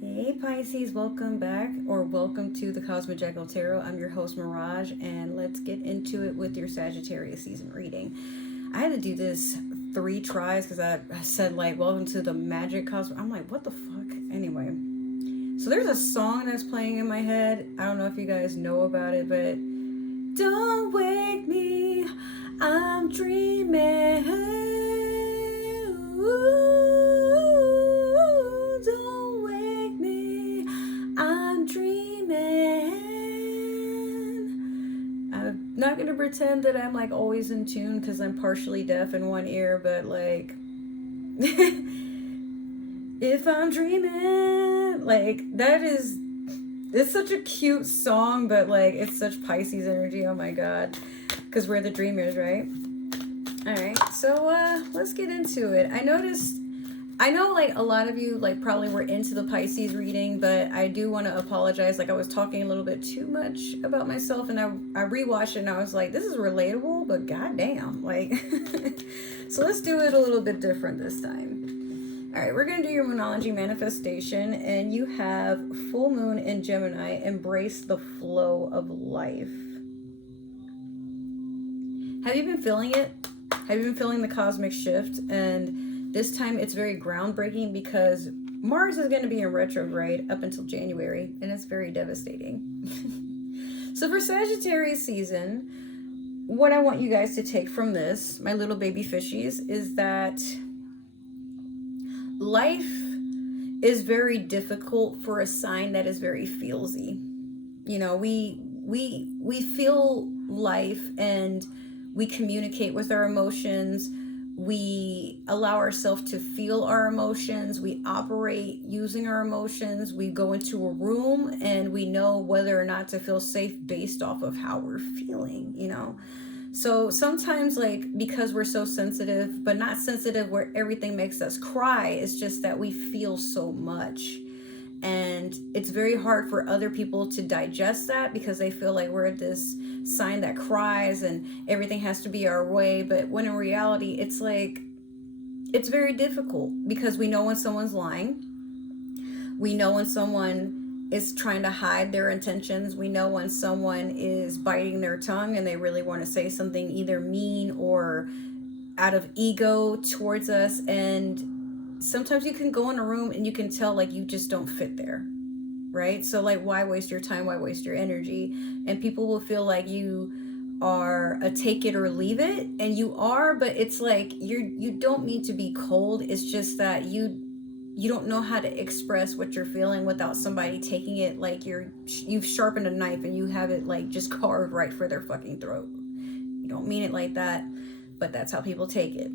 Hey Pisces, welcome back or welcome to the Cosmic Jackal Tarot. I'm your host Mirage, and let's get into it with your Sagittarius season reading. I had to do this 3 tries because I said like welcome to the magic cosmic. I'm like, what the fuck? Anyway, so there's a song that's playing in my head. I don't know if you guys know about it, but don't wake me, I'm dreaming. Ooh, don't wake me, I'm dreaming. I'm not gonna pretend that I'm like always in tune because I'm partially deaf in one ear, but like if I'm dreaming, like that is, it's such a cute song, but like it's such Pisces energy. Oh my god, because we're the dreamers, right? All right, so let's get into it. I know like a lot of you like probably were into the Pisces reading, but I do want to apologize. Like I was talking a little bit too much about myself, and I rewatched it and I was like, this is relatable, but goddamn, like. So let's do it a little bit different this time. All right, we're gonna do your Moonology manifestation, and you have full moon in Gemini. Embrace the flow of life. Have you been feeling it? Have you been feeling the cosmic shift? And this time it's very groundbreaking because Mars is going to be in retrograde up until January, and it's very devastating. So for Sagittarius season, what I want you guys to take from this, my little baby fishies, is that life is very difficult for a sign that is very feelsy. You know, we feel life, and we communicate with our emotions. We allow ourselves to feel our emotions. We operate using our emotions. We go into a room and we know whether or not to feel safe based off of how we're feeling, you know? So sometimes, like, because we're so sensitive, but not sensitive where everything makes us cry, it's just that we feel so much. And it's very hard for other people to digest that because they feel like we're this sign that cries and everything has to be our way. But when in reality, it's like, it's very difficult because we know when someone's lying. We know when someone is trying to hide their intentions. We know when someone is biting their tongue and they really want to say something either mean or out of ego towards us. And sometimes you can go in a room and you can tell like you just don't fit there, right? So like, why waste your time? Why waste your energy? And people will feel like you are a take it or leave it, and you are, but it's like you don't mean to be cold. It's just that you don't know how to express what you're feeling without somebody taking it like you've sharpened a knife and you have it like just carved right for their fucking throat. You don't mean it like that, but that's how people take it.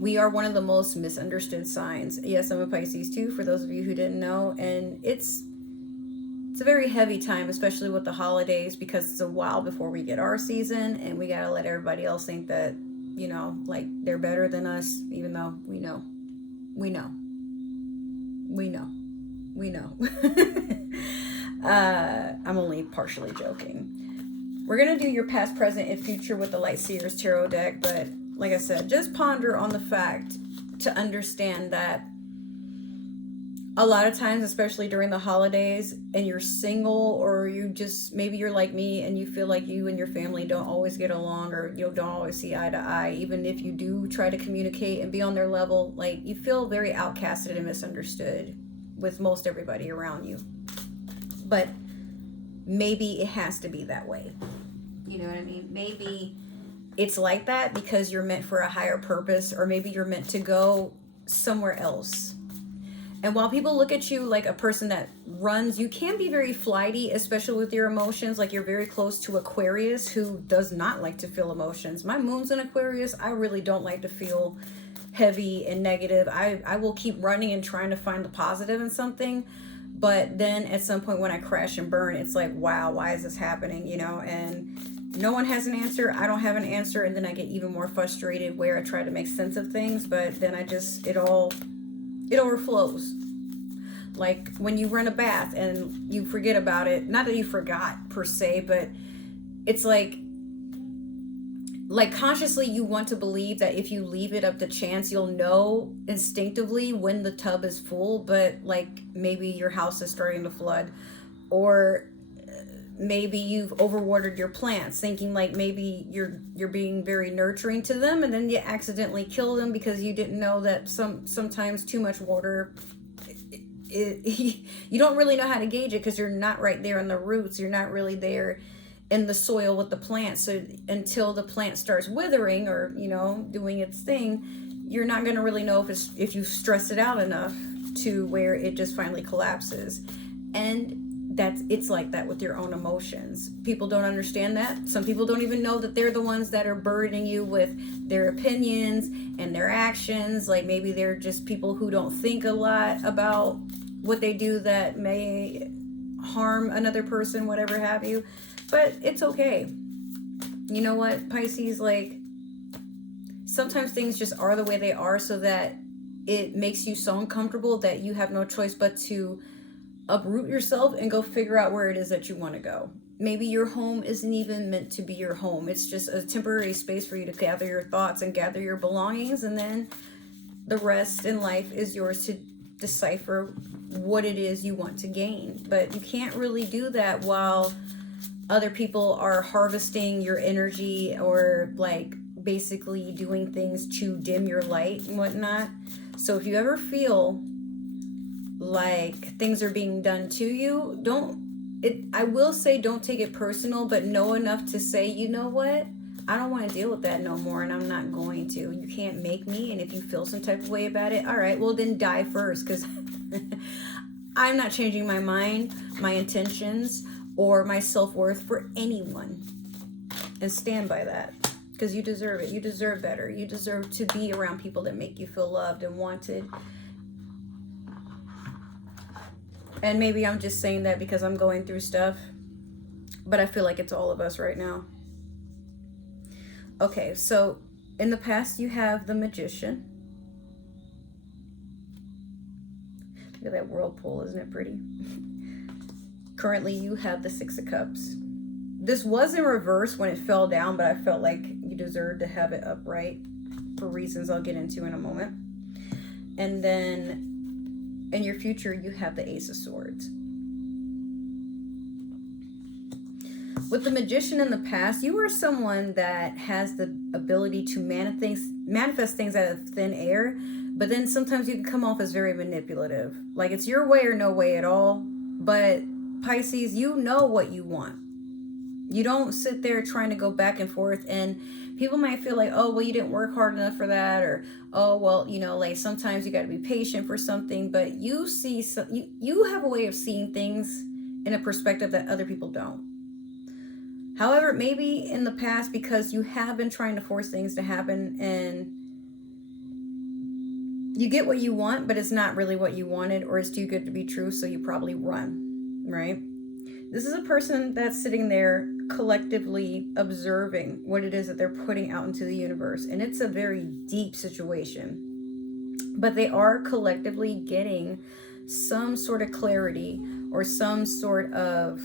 We are one of the most misunderstood signs. Yes, I'm a Pisces too, for those of you who didn't know. And it's a very heavy time, especially with the holidays, because it's a while before we get our season, and we gotta let everybody else think that, you know, like they're better than us, even though we know. I'm only partially joking. We're gonna do your past, present, and future with the Light Seers Tarot deck, but like I said, just ponder on the fact to understand that a lot of times, especially during the holidays, and you're single, or you just, maybe you're like me and you feel like you and your family don't always get along, or you don't always see eye to eye. Even if you do try to communicate and be on their level, like you feel very outcasted and misunderstood with most everybody around you. But maybe it has to be that way. You know what I mean? Maybe it's like that because you're meant for a higher purpose, or maybe you're meant to go somewhere else. And while people look at you like a person that runs, you can be very flighty, especially with your emotions. Like you're very close to Aquarius, who does not like to feel emotions. My moon's in Aquarius. I really don't like to feel heavy and negative. I will keep running and trying to find the positive in something. But then at some point when I crash and burn, it's like, wow, why is this happening? You know, and no one has an answer. I don't have an answer. And then I get even more frustrated where I try to make sense of things, but then it overflows. Like when you run a bath and you forget about it. Not that you forgot per se, but it's like like consciously you want to believe that if you leave it up to chance, you'll know instinctively when the tub is full, but like maybe your house is starting to flood, or maybe you've overwatered your plants, thinking like maybe you're being very nurturing to them, and then you accidentally kill them because you didn't know that sometimes too much water, you don't really know how to gauge it because you're not right there in the roots, you're not really there in the soil with the plant. So until the plant starts withering or doing its thing, you're not going to really know if you've stressed it out enough to where it just finally collapses. And it's like that with your own emotions. People don't understand that. Some people don't even know that they're the ones that are burdening you with their opinions and their actions. Like maybe they're just people who don't think a lot about what they do that may harm another person, whatever have you. But it's okay. You know what, Pisces, like sometimes things just are the way they are, so that it makes you so uncomfortable that you have no choice but to uproot yourself and go figure out where it is that you want to go. Maybe your home isn't even meant to be your home. It's just a temporary space for you to gather your thoughts and gather your belongings, and then the rest in life is yours to decipher what it is you want to gain. But you can't really do that while other people are harvesting your energy or like basically doing things to dim your light and whatnot. So if you ever feel like things are being done to you, I will say don't take it personal, but know enough to say, you know what, I don't want to deal with that no more, and I'm not going to. You can't make me. And if you feel some type of way about it, all right, well then die first, because I'm not changing my mind, my intentions, or my self-worth for anyone. And stand by that, because you deserve it. You deserve better. You deserve to be around people that make you feel loved and wanted. And maybe I'm just saying that because I'm going through stuff, but I feel like it's all of us right now. Okay, so in the past you have the Magician. Look at that whirlpool, isn't it pretty? Currently you have the Six of Cups. This was in reverse when it fell down, but I felt like you deserved to have it upright for reasons I'll get into in a moment. And then in your future, you have the Ace of Swords. With the Magician in the past, you were someone that has the ability to manifest things out of thin air, but then sometimes you can come off as very manipulative. Like it's your way or no way at all. But Pisces, you know what you want. You don't sit there trying to go back and forth, and people might feel like, oh, well, you didn't work hard enough for that, or, oh, well, like sometimes you got to be patient for something, but you have a way of seeing things in a perspective that other people don't. However, maybe in the past, because you have been trying to force things to happen and you get what you want, but it's not really what you wanted, or it's too good to be true, so you probably run, right? This is a person that's sitting there collectively observing what it is that they're putting out into the universe. And it's a very deep situation. But they are collectively getting some sort of clarity or some sort of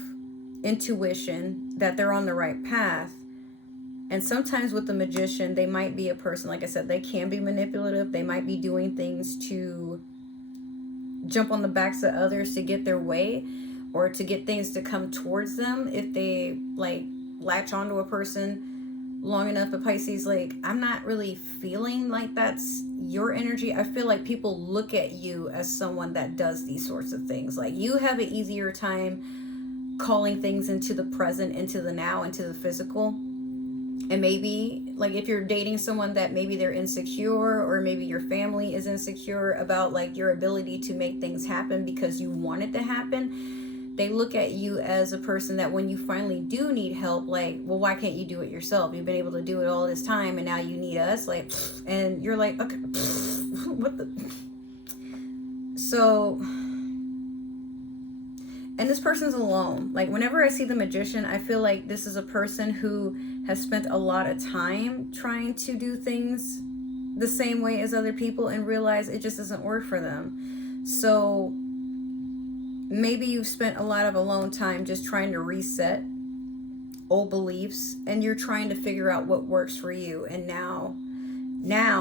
intuition that they're on the right path. And sometimes with the Magician, they might be a person, like I said, they can be manipulative. They might be doing things to jump on the backs of others to get their way, or to get things to come towards them if they like latch onto a person long enough. But Pisces, like, I'm not really feeling like that's your energy. I feel like people look at you as someone that does these sorts of things. Like you have an easier time calling things into the present, into the now, into the physical. And maybe like if you're dating someone that maybe they're insecure, or maybe your family is insecure about like your ability to make things happen because you want it to happen, they look at you as a person that when you finally do need help, like, well, why can't you do it yourself? You've been able to do it all this time, and now you need us, like, and you're like, okay, what the? So, and this person's alone. Like whenever I see the Magician, I feel like this is a person who has spent a lot of time trying to do things the same way as other people and realize it just doesn't work for them. So maybe you've spent a lot of alone time just trying to reset, old beliefs, and you're trying to figure out what works for you. And now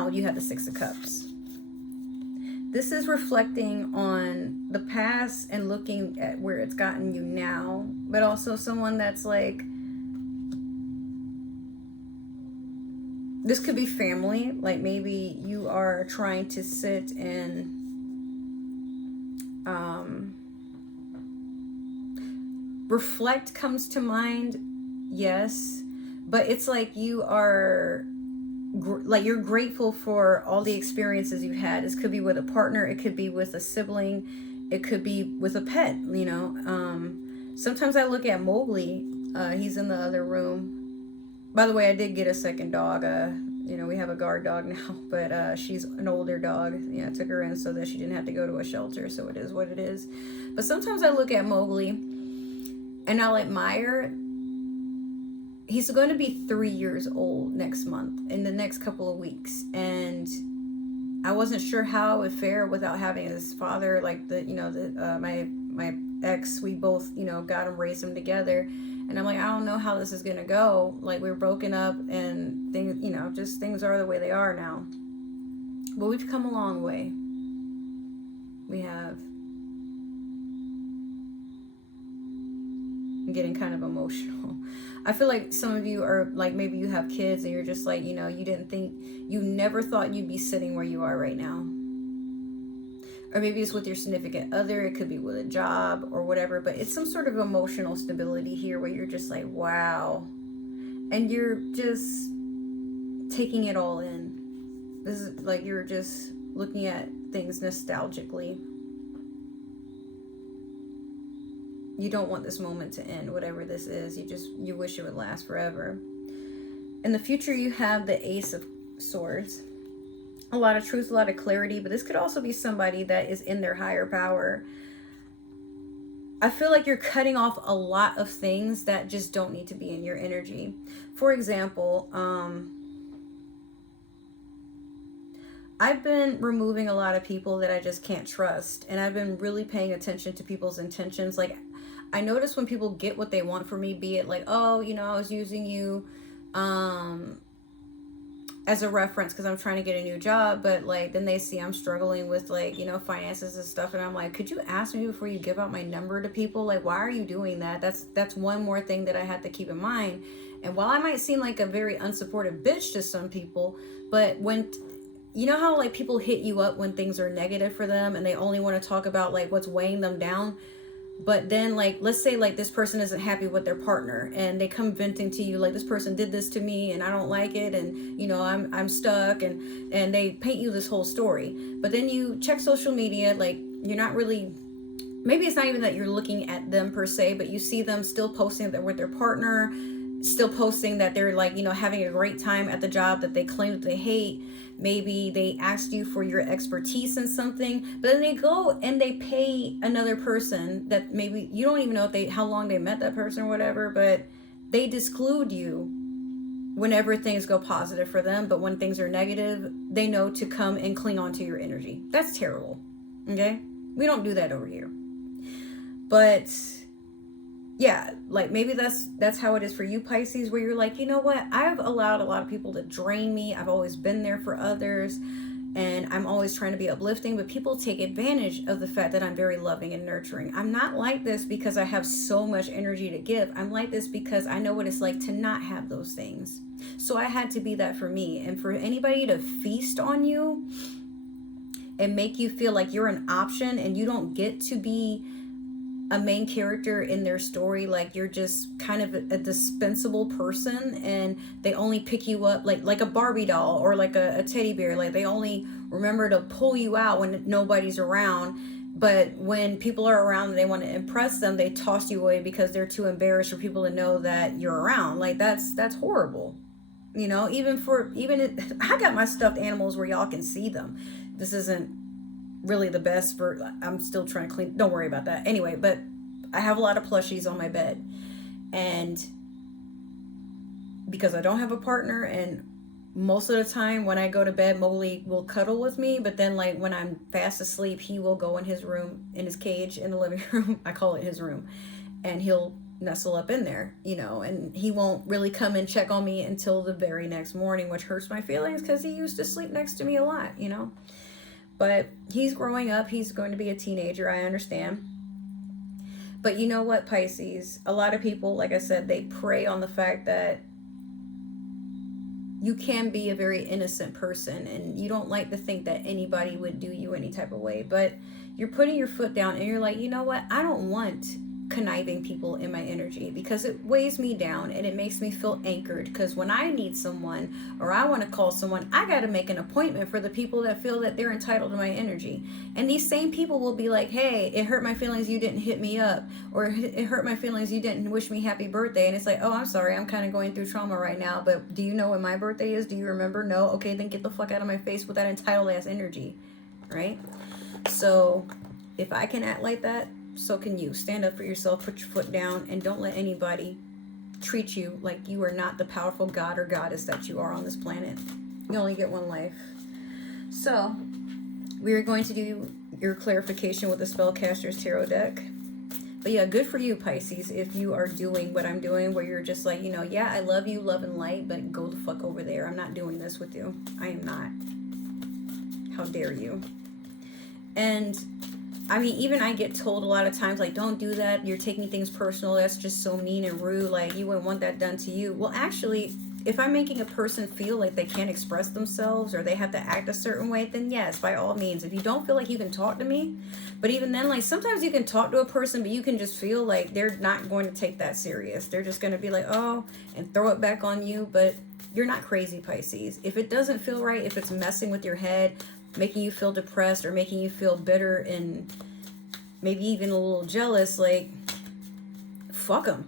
you have the Six of Cups. This is reflecting on the past and looking at where it's gotten you now, but also someone that's like, this could be family. Like maybe you are trying to sit and reflect comes to mind. Yes, but it's like you are like you're grateful for all the experiences you've had. This could be with a partner, it could be with a sibling, it could be with a pet, you know. Sometimes I look at Mowgli, he's in the other room. By the way, I did get a second dog. You know, we have a guard dog now, but she's an older dog. Yeah, I took her in so that she didn't have to go to a shelter, so it is what it is. But sometimes I look at Mowgli and I'll admire. He's going to be 3 years old next month, in the next couple of weeks. And I wasn't sure how it would fare without having his father, like my ex, we both, got him, raised him together. And I'm like, I don't know how this is going to go. Like, we're broken up and things, just things are the way they are now. But we've come a long way. We have. I'm getting kind of emotional. I feel like some of you are like, maybe you have kids and you're just like, you never thought you'd be sitting where you are right now. Or maybe it's with your significant other. It could be with a job or whatever, but it's some sort of emotional stability here where you're just like, wow. And you're just taking it all in. This is like, you're just looking at things nostalgically. You don't want this moment to end, whatever this is. You wish it would last forever. In the future, you have the Ace of Swords. A lot of truth, a lot of clarity, but this could also be somebody that is in their higher power. I feel like you're cutting off a lot of things that just don't need to be in your energy. For example, I've been removing a lot of people that I just can't trust, and I've been really paying attention to people's intentions. Like, I notice when people get what they want from me, be it like, oh, I was using you as a reference because I'm trying to get a new job, but like then they see I'm struggling with like, finances and stuff, and I'm like, could you ask me before you give out my number to people? Like, why are you doing that? That's one more thing that I had to keep in mind. And while I might seem like a very unsupportive bitch to some people, but when how like people hit you up when things are negative for them and they only want to talk about like what's weighing them down. But then, like, let's say like this person isn't happy with their partner and they come venting to you like, this person did this to me and I don't like it, and I'm stuck, and they paint you this whole story. But then you check social media, like you're not really, maybe it's not even that you're looking at them per se, but you see them still posting that with their partner, still posting that they're like, having a great time at the job that they claim that they hate. Maybe they asked you for your expertise in something, but then they go and they pay another person that maybe you don't even know how long they met that person or whatever, but they disclude you whenever things go positive for them. But when things are negative, they know to come and cling on to your energy. That's terrible. Okay? We don't do that over here. But yeah, like maybe that's how it is for you, Pisces, where you're like, you know what? I've allowed a lot of people to drain me. I've always been there for others, and I'm always trying to be uplifting, but people take advantage of the fact that I'm very loving and nurturing. I'm not like this because I have so much energy to give. I'm like this because I know what it's like to not have those things. So I had to be that for me. And for anybody to feast on you and make you feel like you're an option and you don't get to be a main character in their story, like you're just kind of a dispensable person, and they only pick you up like a Barbie doll or like a teddy bear. Like they only remember to pull you out when nobody's around, but when people are around and they want to impress them, they toss you away because they're too embarrassed for people to know that you're around. Like that's horrible. Even I got my stuffed animals where y'all can see them. This isn't really the best I'm still trying to clean, don't worry about that anyway, but I have a lot of plushies on my bed, and because I don't have a partner, and most of the time when I go to bed, Mowgli will cuddle with me, but then like when I'm fast asleep, he will go in his room, in his cage in the living room, I call it his room, and he'll nestle up in there, you know, and he won't really come and check on me until the very next morning, which hurts my feelings because he used to sleep next to me a lot, you know. But he's growing up. He's going to be a teenager. I understand. But you know what, Pisces? A lot of people, like I said, they prey on the fact that you can be a very innocent person and you don't like to think that anybody would do you any type of way. But you're putting your foot down and you're like, you know what? I don't want conniving people in my energy because it weighs me down and it makes me feel anchored, because when I need someone or I want to call someone, I got to make an appointment for the people that feel that they're entitled to my energy. And these same people will be like, hey, it hurt my feelings you didn't hit me up, or it hurt my feelings you didn't wish me happy birthday. And it's like, oh, I'm sorry, I'm kind of going through trauma right now, but do you know when my birthday is? Do you remember? No. Okay, then get the fuck out of my face with that entitled ass energy, right? So if I can act like that, so can you. Stand up for yourself, put your foot down, and don't let anybody treat you like you are not the powerful god or goddess that you are on this planet. You only get one life. So we are going to do your clarification with the Spellcaster's Tarot deck. But yeah, good for you, Pisces, if you are doing what I'm doing, where you're just like, you know, yeah, I love you, love and light, but go the fuck over there. I'm not doing this with you. I am not. How dare you? And I mean, even I get told a lot of times, like, don't do that. You're taking things personal. That's just so mean and rude. Like, you wouldn't want that done to you. Well, actually, if I'm making a person feel like they can't express themselves or they have to act a certain way, then yes, by all means. If you don't feel like you can talk to me, but even then, like, sometimes you can talk to a person, but you can just feel like they're not going to take that serious. They're just going to be like, oh, and throw it back on you. But you're not crazy, Pisces. If it doesn't feel right, if it's messing with your head, making you feel depressed or making you feel bitter and maybe even a little jealous, like, fuck them.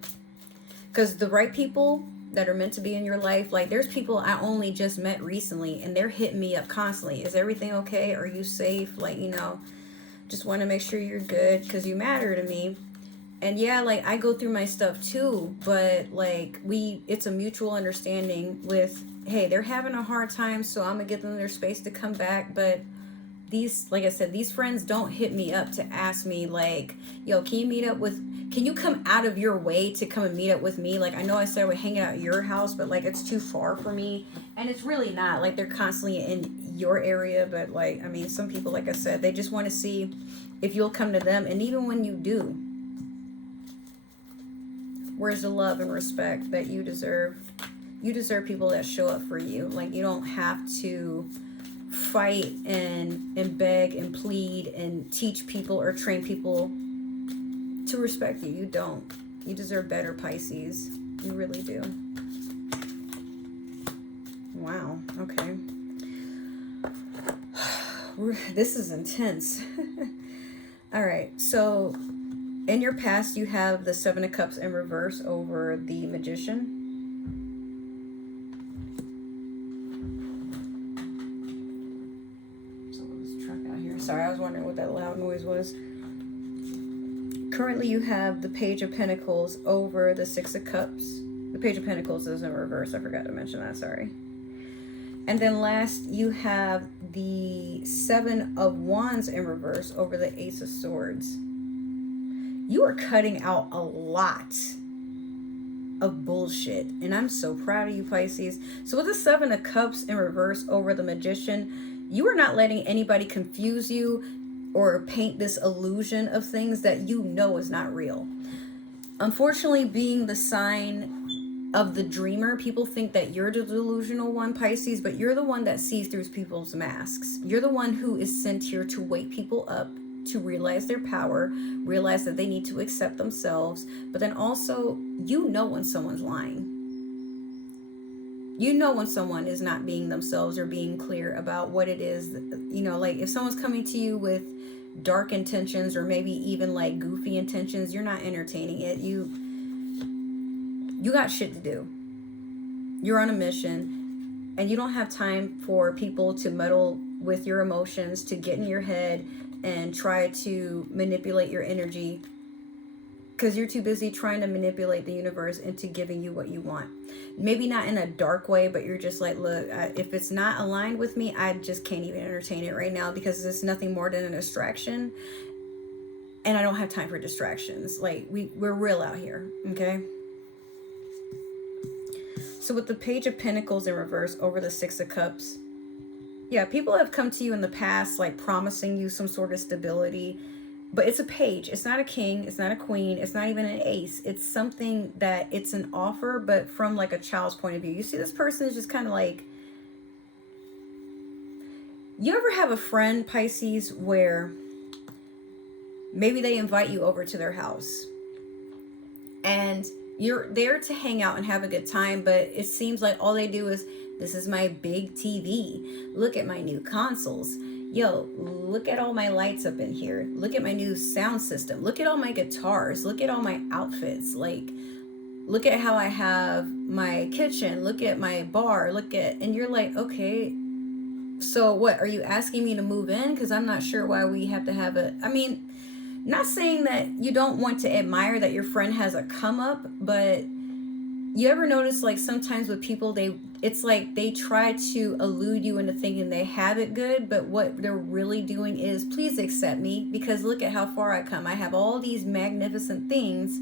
Because the right people that are meant to be in your life, like, there's people I only just met recently and they're hitting me up constantly. Is everything okay? Are you safe? Like, you know, just want to make sure you're good because you matter to me. And yeah, like, I go through my stuff too, but like, it's a mutual understanding with, hey, they're having a hard time, so I'm gonna give them their space to come back. But these, like I said, these friends don't hit me up to ask me like, yo, can you come out of your way to come and meet up with me? Like, I know I said we're hanging out at your house, but like, it's too far for me. And it's really not. Like, they're constantly in your area, but like, I mean, some people, like I said, they just want to see if you'll come to them. And even when you do, where's the love and respect that you deserve? You deserve people that show up for you. Like, you don't have to fight and beg and plead and teach people or train people to respect you. You don't. You deserve better, Pisces. You really do. Wow. Okay. This is intense. All right. So in your past, you have the Seven of Cups in reverse over the Magician. Sorry, I was wondering what that loud noise was. Currently, you have the Page of Pentacles over the Six of Cups. The Page of Pentacles is in reverse. I forgot to mention that. Sorry. And then last, you have the Seven of Wands in reverse over the Ace of Swords. You are cutting out a lot of bullshit. And I'm so proud of you, Pisces. So with the Seven of Cups in reverse over the Magician, you are not letting anybody confuse you or paint this illusion of things that you know is not real. Unfortunately, being the sign of the dreamer, people think that you're the delusional one, Pisces, but you're the one that sees through people's masks. You're the one who is sent here to wake people up, to realize their power, realize that they need to accept themselves, but then also, you know when someone's lying. You know when someone is not being themselves or being clear about what it is. You know, like, if someone's coming to you with dark intentions or maybe even like goofy intentions, you're not entertaining it. You got shit to do. You're on a mission and you don't have time for people to meddle with your emotions, to get in your head and try to manipulate your energy, because you're too busy trying to manipulate the universe into giving you what you want. Maybe not in a dark way, but you're just like, look, if it's not aligned with me, I just can't even entertain it right now because it's nothing more than a distraction. and I don't have time for distractions. Like, we're real out here, okay? So with the Page of Pentacles in reverse over the Six of Cups, yeah, people have come to you in the past, like promising you some sort of stability, but it's a page. It's not a king. It's not a queen. It's not even an ace. It's something that it's an offer, but from like a child's point of view. You see, this person is just kind of like, you ever have a friend, Pisces, where maybe they invite you over to their house and you're there to hang out and have a good time, but it seems like all they do is, this is my big TV. Look at my new consoles. Yo, look at all my lights up in here. Look at my new sound system. Look at all my guitars. Look at all my outfits. Like, look at how I have my kitchen. Look at my bar. And you're like, okay, so what, are you asking me to move in? Because I'm not sure why we have to have I mean, not saying that you don't want to admire that your friend has a come up, but you ever notice, like, sometimes with people, it's like they try to elude you into thinking they have it good, but what they're really doing is, please accept me because look at how far I come. I have all these magnificent things.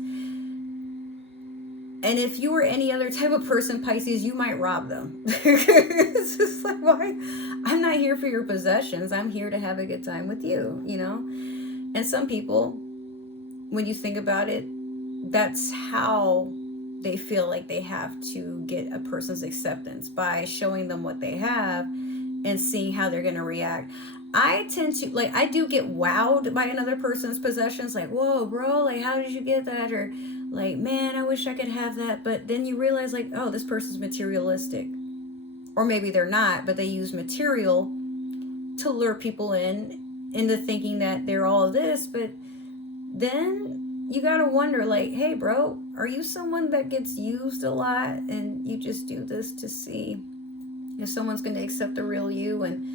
And if you were any other type of person, Pisces, you might rob them. It's just like, why? I'm not here for your possessions. I'm here to have a good time with you, you know? And some people, when you think about it, that's how they feel like they have to get a person's acceptance, by showing them what they have and seeing how they're going to react. I tend to, like, I do get wowed by another person's possessions. Like, whoa, bro, like, how did you get that? Or like, man, I wish I could have that. But then you realize, like, oh, this person's materialistic. Or maybe they're not, but they use material to lure people into thinking that they're all this. But then you gotta wonder, like, hey, bro, are you someone that gets used a lot and you just do this to see if someone's going to accept the real you? And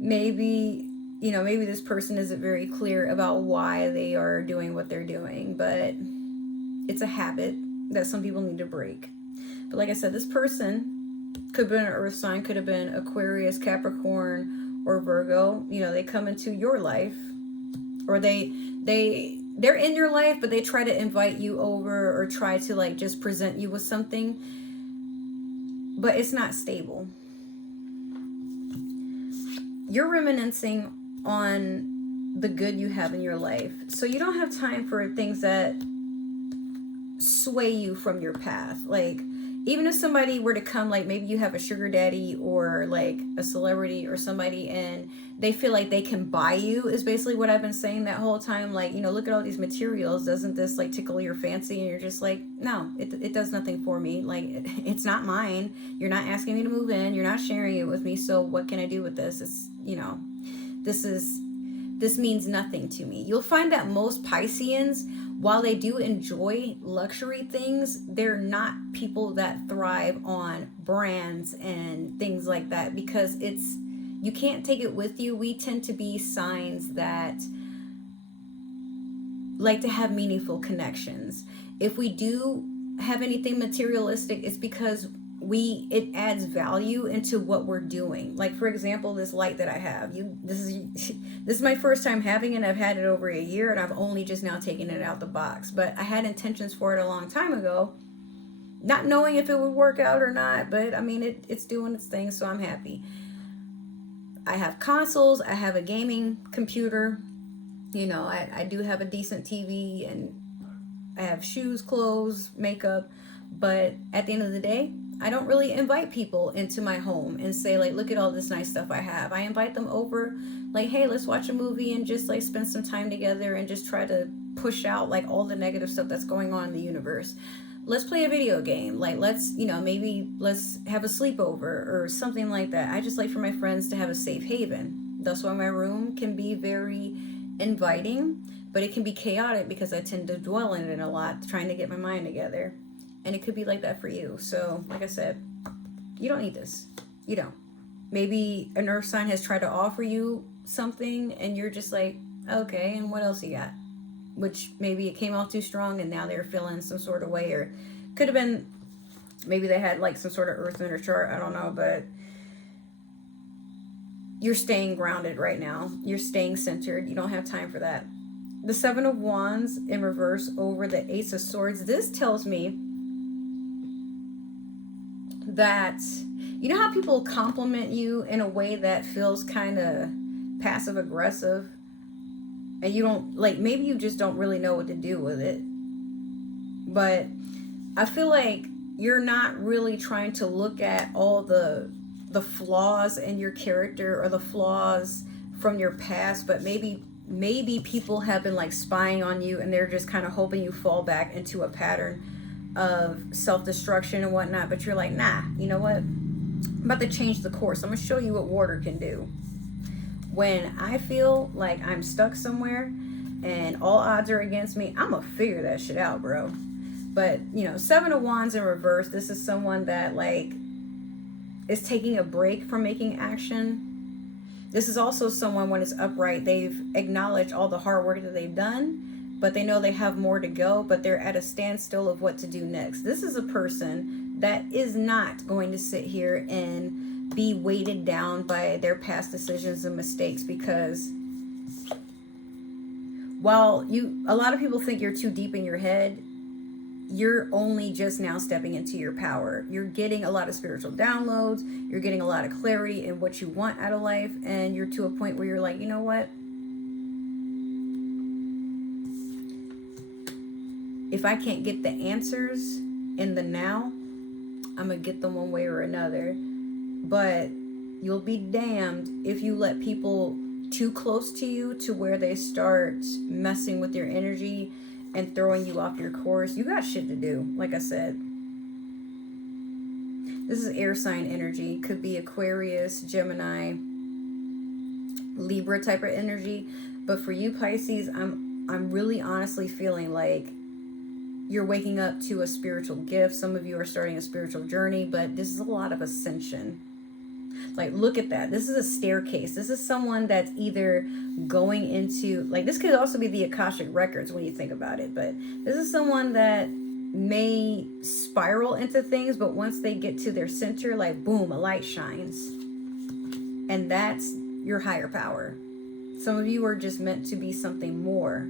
maybe, you know, maybe this person isn't very clear about why they are doing what they're doing, but it's a habit that some people need to break. But like I said, this person could have been an earth sign, could have been Aquarius, Capricorn, or Virgo. You know, they come into your life, or they're in your life, but they try to invite you over or try to, like, just present you with something, but it's not stable. You're reminiscing on the good you have in your life, so you don't have time for things that sway you from your path. Like, even if somebody were to come, like, maybe you have a sugar daddy or like a celebrity or somebody, and they feel like they can buy you, is basically what I've been saying that whole time. Like, you know, look at all these materials. Doesn't this, like, tickle your fancy? And you're just like, no, it does nothing for me. Like, it's not mine. You're not asking me to move in. You're not sharing it with me. So what can I do with this? It's, you know, this means nothing to me. You'll find that most Pisceans, while they do enjoy luxury things, they're not people that thrive on brands and things like that, because you can't take it with you. We tend to be signs that like to have meaningful connections. If we do have anything materialistic, it's because it adds value into what we're doing. Like, for example, this light that I have, this is my first time having it. I've had it over a year and I've only just now taken it out the box, but I had intentions for it a long time ago, not knowing if it would work out or not. But I mean, it's doing its thing, so I'm happy. I have consoles, I have a gaming computer, you know, I do have a decent TV, and I have shoes, clothes, makeup. But at the end of the day, I don't really invite people into my home and say, like, look at all this nice stuff I have. I invite them over, like, hey, let's watch a movie and just, like, spend some time together and just try to push out, like, all the negative stuff that's going on in the universe. Let's play a video game. Like, let's, you know, maybe let's have a sleepover or something like that. I just like for my friends to have a safe haven. That's why my room can be very inviting, but it can be chaotic because I tend to dwell in it a lot, trying to get my mind together. And it could be like that for you. So, like I said, you don't need this. You don't. Maybe an earth sign has tried to offer you something and you're just like, okay, and what else you got? Which maybe it came off too strong and now they're feeling some sort of way. Or could have been, maybe they had like some sort of earth in their chart. I don't know. But you're staying grounded right now. You're staying centered. You don't have time for that. The Seven of Wands in reverse over the Ace of Swords. This tells me that, you know how people compliment you in a way that feels kind of passive aggressive, and you don't, like, maybe you just don't really know what to do with it, but I feel like you're not really trying to look at all the flaws in your character or the flaws from your past, but maybe people have been like spying on you, and they're just kind of hoping you fall back into a pattern of self-destruction and whatnot. But you're like, nah, you know what, I'm about to change the course. I'm gonna show you what water can do. When I feel like I'm stuck somewhere and all odds are against me, I'm gonna figure that shit out, bro. But, you know, Seven of Wands in reverse, this is someone that, like, is taking a break from making action. This is also someone, when it's upright, they've acknowledged all the hard work that they've done, but they know they have more to go, but they're at a standstill of what to do next. This is a person that is not going to sit here and be weighted down by their past decisions and mistakes, because while a lot of people think you're too deep in your head, you're only just now stepping into your power. You're getting a lot of spiritual downloads. You're getting a lot of clarity in what you want out of life. And you're to a point where you're like, you know what? If I can't get the answers in the now, I'm going to get them one way or another. But you'll be damned if you let people too close to you to where they start messing with your energy and throwing you off your course. You got shit to do, like I said. This is air sign energy. Could be Aquarius, Gemini, Libra type of energy. But for you, Pisces, I'm really honestly feeling like you're waking up to a spiritual gift. Some of you are starting a spiritual journey, but this is a lot of ascension. Like, look at that. This is a staircase. This is someone that's either going into, like, this could also be the Akashic Records when you think about it, but this is someone that may spiral into things, but once they get to their center, like, boom, a light shines. And that's your higher power. Some of you are just meant to be something more.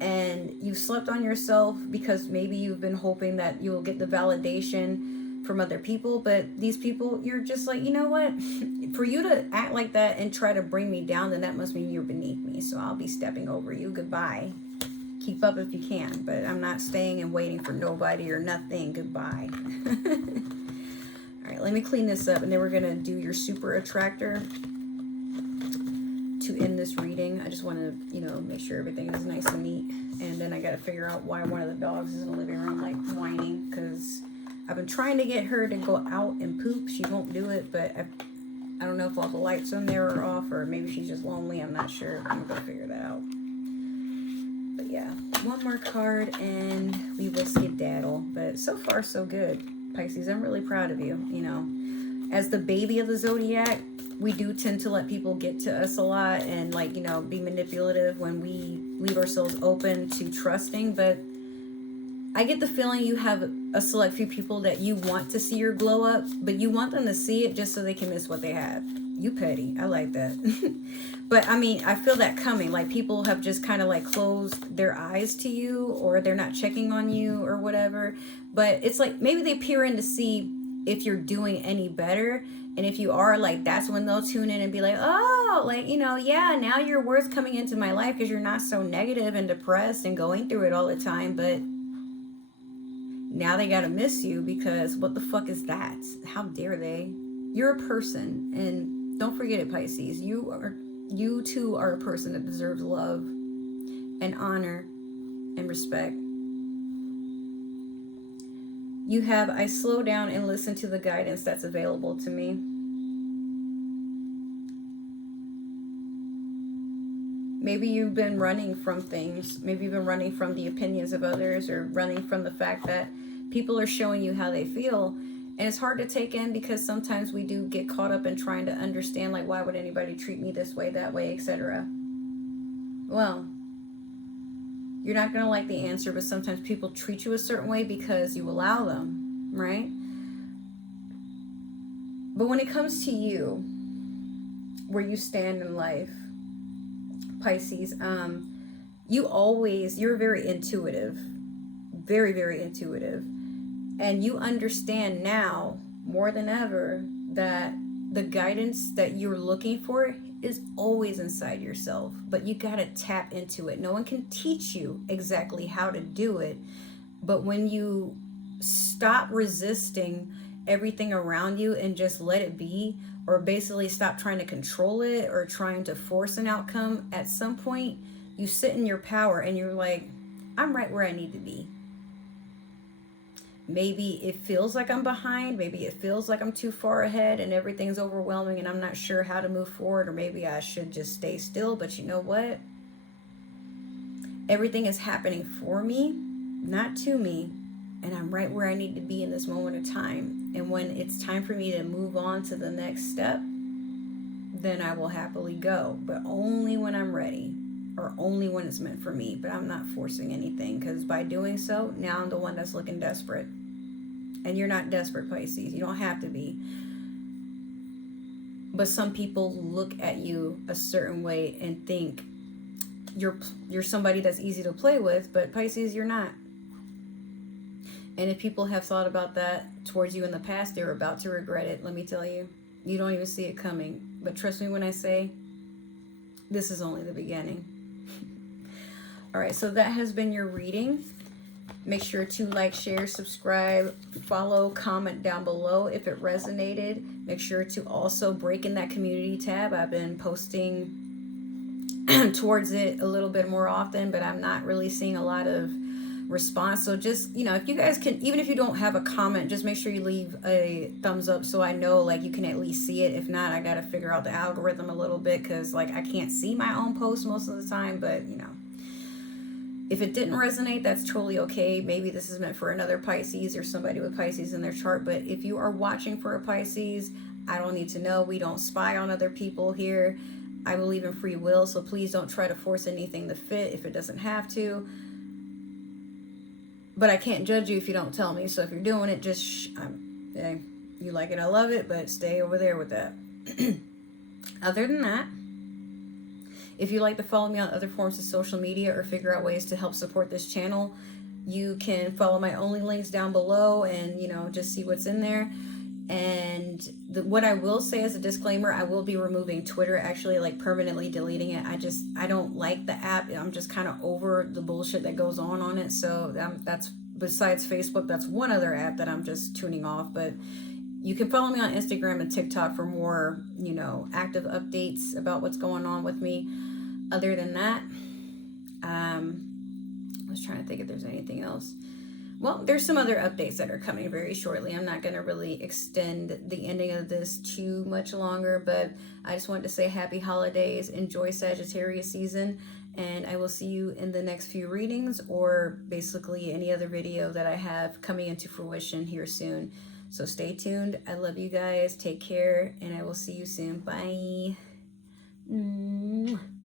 And you've slept on yourself because maybe you've been hoping that you will get the validation from other people, but these people, you're just like, you know what, for you to act like that and try to bring me down, then that must mean you're beneath me, so I'll be stepping over you. Goodbye. Keep up if you can, but I'm not staying and waiting for nobody or nothing. Goodbye. All right, let me clean this up, and then we're gonna do your super attractor to end this reading. I just want to, you know, make sure everything is nice and neat, and then I got to figure out why one of the dogs is in the living room, like, whining, because I've been trying to get her to go out and poop. She won't do it, but I don't know if all the lights on there are off, or maybe she's just lonely. I'm not sure. I'm going to figure that out. But yeah, one more card and we will skedaddle. But so far, so good, Pisces. I'm really proud of you. You know, as the baby of the zodiac, we do tend to let people get to us a lot and, like, you know, be manipulative when we leave ourselves open to trusting. But I get the feeling you have a select few people that you want to see your glow up, but you want them to see it just so they can miss what they have. You petty. I like that. But I mean, I feel that coming. Like, people have just kind of like closed their eyes to you, or they're not checking on you or whatever. But it's like maybe they peer in to see if you're doing any better. And if you are, like, that's when they'll tune in and be like, oh, like, you know, yeah, now you're worth coming into my life because you're not so negative and depressed and going through it all the time. But now they gotta miss you because what the fuck is that? How dare they? You're a person, and don't forget it, Pisces. You too are a person that deserves love and honor and respect. You have, I slow down and listen to the guidance that's available to me. Maybe you've been running from things. Maybe you've been running from the opinions of others, or running from the fact that people are showing you how they feel. And it's hard to take in because sometimes we do get caught up in trying to understand, like, why would anybody treat me this way, that way, etc. Well, you're not going to like the answer, but sometimes people treat you a certain way because you allow them, right? But when it comes to you, where you stand in life, Pisces. You're very intuitive, very, very intuitive. And you understand now more than ever that the guidance that you're looking for is always inside yourself, but you got to tap into it. No one can teach you exactly how to do it, but when you stop resisting everything around you and just let it be, or basically stop trying to control it or trying to force an outcome, at some point you sit in your power and you're like, I'm right where I need to be. Maybe it feels like I'm behind. Maybe it feels like I'm too far ahead and everything's overwhelming and I'm not sure how to move forward, or maybe I should just stay still. But you know what? Everything is happening for me, not to me. And I'm right where I need to be in this moment of time. And when it's time for me to move on to the next step, then I will happily go. But only when I'm ready, or only when it's meant for me. But I'm not forcing anything, because by doing so, now I'm the one that's looking desperate. And you're not desperate, Pisces. You don't have to be. But some people look at you a certain way and think you're somebody that's easy to play with, but Pisces, you're not. And if people have thought about that towards you in the past, they're about to regret it. Let me tell you. You don't even see it coming. But trust me when I say, this is only the beginning. All right, so that has been your reading. Make sure to like, share, subscribe, follow, comment down below if it resonated. Make sure to also break in that community tab. I've been posting towards it a little bit more often, but I'm not really seeing a lot of response. So just, if you guys can, even if you don't have a comment, just make sure you leave a thumbs up so I know, like, you can at least see it. If not, I got to figure out the algorithm a little bit, because, like, I can't see my own posts most of the time, but, if it didn't resonate, that's totally okay. Maybe this is meant for another Pisces or somebody with Pisces in their chart. But if you are watching for a Pisces, I don't need to know. We don't spy on other people here. I believe in free will, so please don't try to force anything to fit if it doesn't have to. But I can't judge you if you don't tell me. So if you're doing it, just you like it, I love it, but stay over there with that. Other than that, if you'd like to follow me on other forms of social media or figure out ways to help support this channel, you can follow my only links down below and, just see what's in there. And what I will say as a disclaimer, I will be removing Twitter, actually, like permanently deleting it. I don't like the app. I'm just kind of over the bullshit that goes on it. So that's, besides Facebook, that's one other app that I'm just tuning off. But you can follow me on Instagram and TikTok for more, active updates about what's going on with me. Other than that, I was trying to think if there's anything else. Well, there's some other updates that are coming very shortly. I'm not going to really extend the ending of this too much longer, but I just wanted to say happy holidays. Enjoy Sagittarius season, and I will see you in the next few readings, or basically any other video that I have coming into fruition here soon. So stay tuned. I love you guys. Take care, and I will see you soon. Bye.